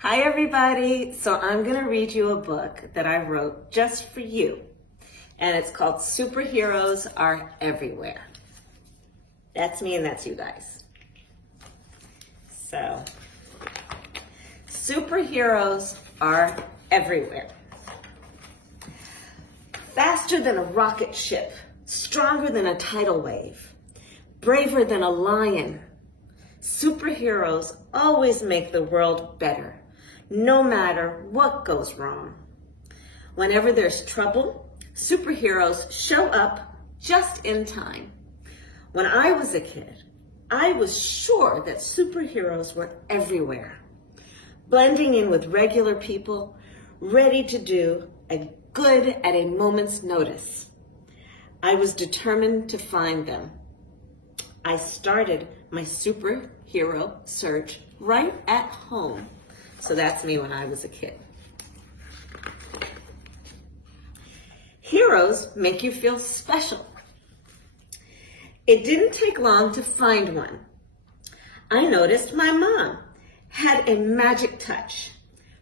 Hi everybody! So I'm going to read you a book that I wrote just for you. And it's called Superheroes Are Everywhere. That's me and that's you guys. So, superheroes are everywhere. Faster than a rocket ship, stronger than a tidal wave, braver than a lion. Superheroes always make the world better, no matter what goes wrong. Whenever there's trouble, superheroes show up just in time. When I was a kid, I was sure that superheroes were everywhere, blending in with regular people, ready to do a good at a moment's notice. I was determined to find them. I started my superhero search right at home. So that's me when I was a kid. Heroes make you feel special. It didn't take long to find one. I noticed my mom had a magic touch.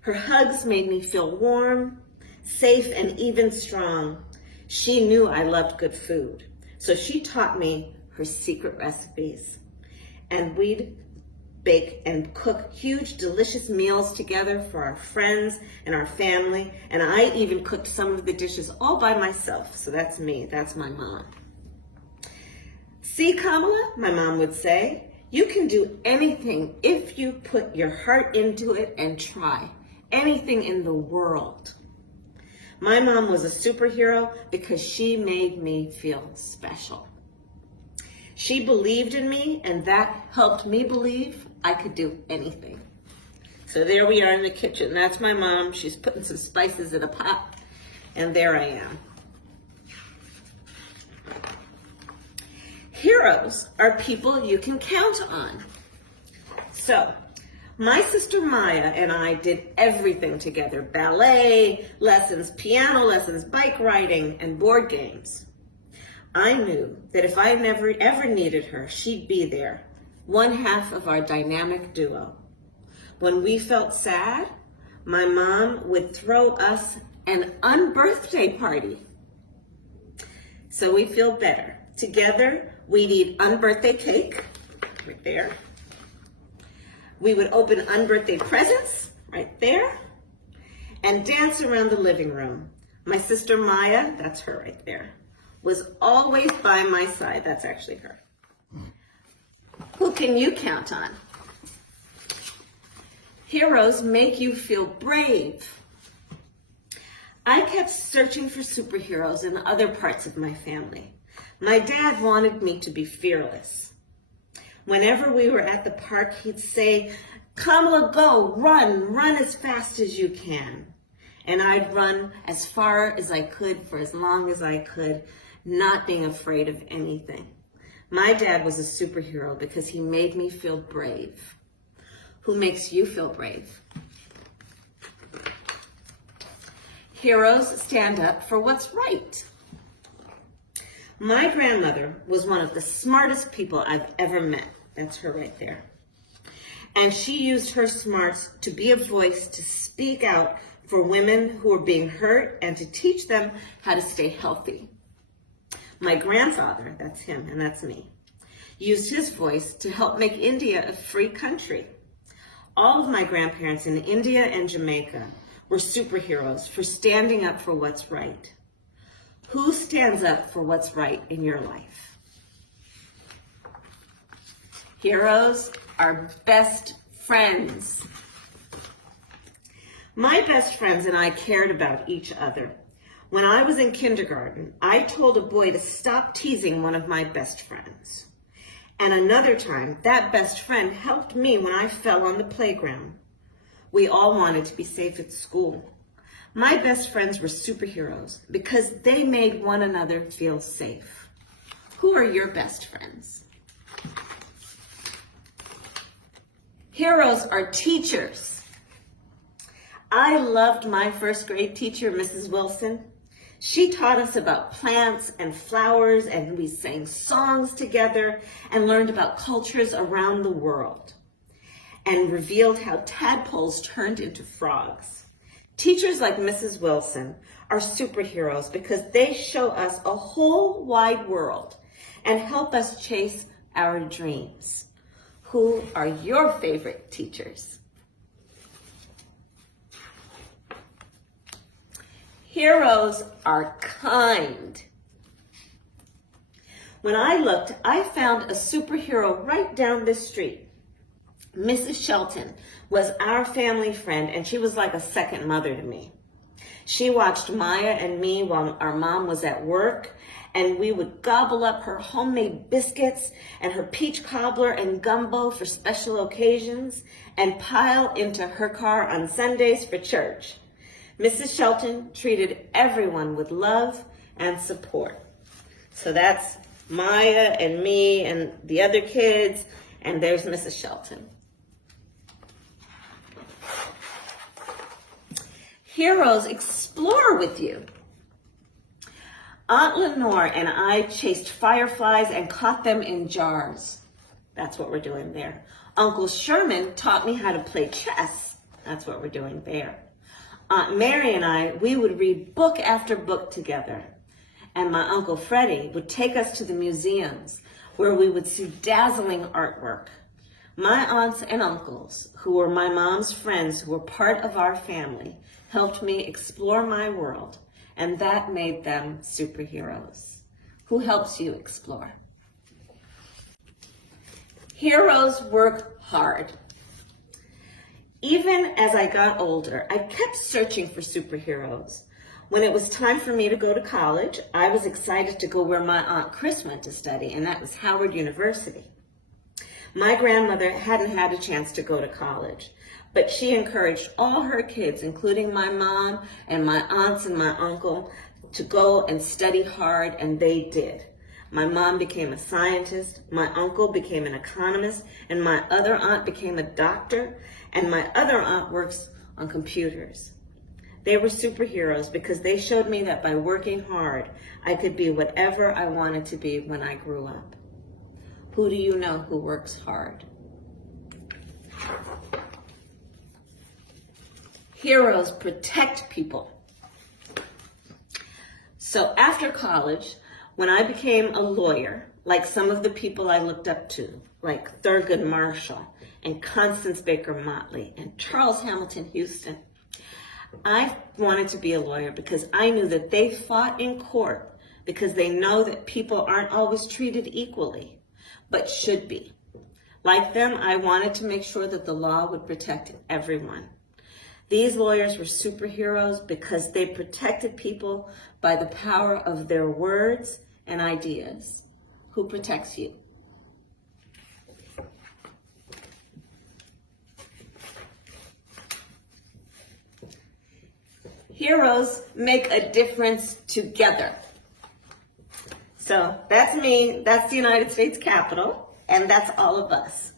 Her hugs made me feel warm, safe, and even strong. She knew I loved good food, so she taught me her secret recipes. And we'd bake and cook huge, delicious meals together for our friends and our family. And I even cooked some of the dishes all by myself. So that's me, that's my mom. See, Kamala, my mom would say, you can do anything if you put your heart into it and try. Anything in the world. My mom was a superhero because she made me feel special. She believed in me, and that helped me believe I could do anything. So there we are in the kitchen. That's my mom. She's putting some spices in a pot, and there I am. Heroes are people you can count on. So, my sister Maya and I did everything together. Ballet lessons, piano lessons, bike riding, and board games. I knew that if I never ever needed her, she'd be there, one half of our dynamic duo. When we felt sad, my mom would throw us an unbirthday party. So we feel better. Together, we'd eat unbirthday cake, right there. We would open unbirthday presents, right there, and dance around the living room. My sister Maya, that's her right there, was always by my side. That's actually her. Who can you count on? Heroes make you feel brave. I kept searching for superheroes in other parts of my family. My dad wanted me to be fearless. Whenever we were at the park, he'd say, Kamala, go, run as fast as you can. And I'd run as far as I could for as long as I could, not being afraid of anything. My dad was a superhero because he made me feel brave. Who makes you feel brave? Heroes stand up for what's right. My grandmother was one of the smartest people I've ever met. That's her right there. And she used her smarts to be a voice to speak out for women who were being hurt and to teach them how to stay healthy. My grandfather, that's him and that's me, used his voice to help make India a free country. All of my grandparents in India and Jamaica were superheroes for standing up for what's right. Who stands up for what's right in your life? Heroes are best friends. My best friends and I cared about each other. When I was in kindergarten, I told a boy to stop teasing one of my best friends. And another time, that best friend helped me when I fell on the playground. We all wanted to be safe at school. My best friends were superheroes because they made one another feel safe. Who are your best friends? Heroes are teachers. I loved my first grade teacher, Mrs. Wilson. She taught us about plants and flowers, and we sang songs together and learned about cultures around the world. and revealed how tadpoles turned into frogs. Teachers like Mrs. Wilson are superheroes because they show us a whole wide world and help us chase our dreams. Who are your favorite teachers? Heroes are kind. When I looked, I found a superhero right down this street. Mrs. Shelton was our family friend, and she was like a second mother to me. She watched Maya and me while our mom was at work, and we would gobble up her homemade biscuits and her peach cobbler and gumbo for special occasions and pile into her car on Sundays for church. Mrs. Shelton treated everyone with love and support. So that's Maya and me and the other kids, and there's Mrs. Shelton. Heroes explore with you. Aunt Lenore and I chased fireflies and caught them in jars. That's what we're doing there. Uncle Sherman taught me how to play chess. That's what we're doing there. Aunt Mary and I, we would read book after book together. And my Uncle Freddie would take us to the museums where we would see dazzling artwork. My aunts and uncles, who were my mom's friends, who were part of our family, helped me explore my world, and that made them superheroes. Who helps you explore? Heroes work hard. Even as I got older, I kept searching for superheroes. When it was time for me to go to college, I was excited to go where my Aunt Chris went to study, and that was Howard University. My grandmother hadn't had a chance to go to college, but she encouraged all her kids, including my mom and my aunts and my uncle, to go and study hard, and they did. My mom became a scientist, my uncle became an economist, and my other aunt became a doctor, and my other aunt works on computers. They were superheroes because they showed me that by working hard, I could be whatever I wanted to be when I grew up. Who do you know who works hard? Heroes protect people. So after college, when I became a lawyer, like some of the people I looked up to, like Thurgood Marshall and Constance Baker Motley and Charles Hamilton Houston, I wanted to be a lawyer because I knew that they fought in court because they know that people aren't always treated equally, but should be. Like them, I wanted to make sure that the law would protect everyone. These lawyers were superheroes because they protected people by the power of their words and ideas. Who protects you? Heroes make a difference together. So that's me, that's the United States Capitol, and that's all of us.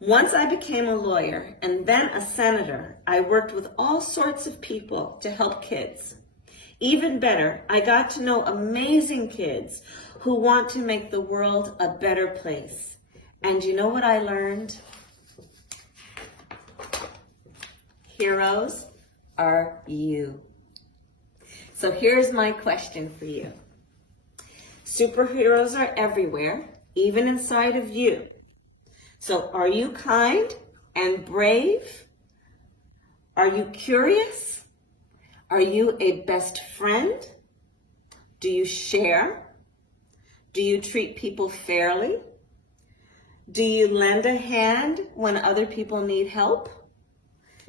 Once I became a lawyer and then a senator, I worked with all sorts of people to help kids. Even better, I got to know amazing kids who want to make the world a better place. And you know what I learned? Heroes are you. So here's my question for you. Superheroes are everywhere, even inside of you. So are you kind and brave? Are you curious? Are you a best friend? Do you share? Do you treat people fairly? Do you lend a hand when other people need help?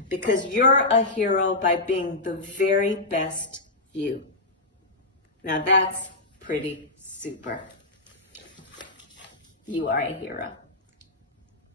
Because you're a hero by being the very best you. Now that's pretty super. You are a hero.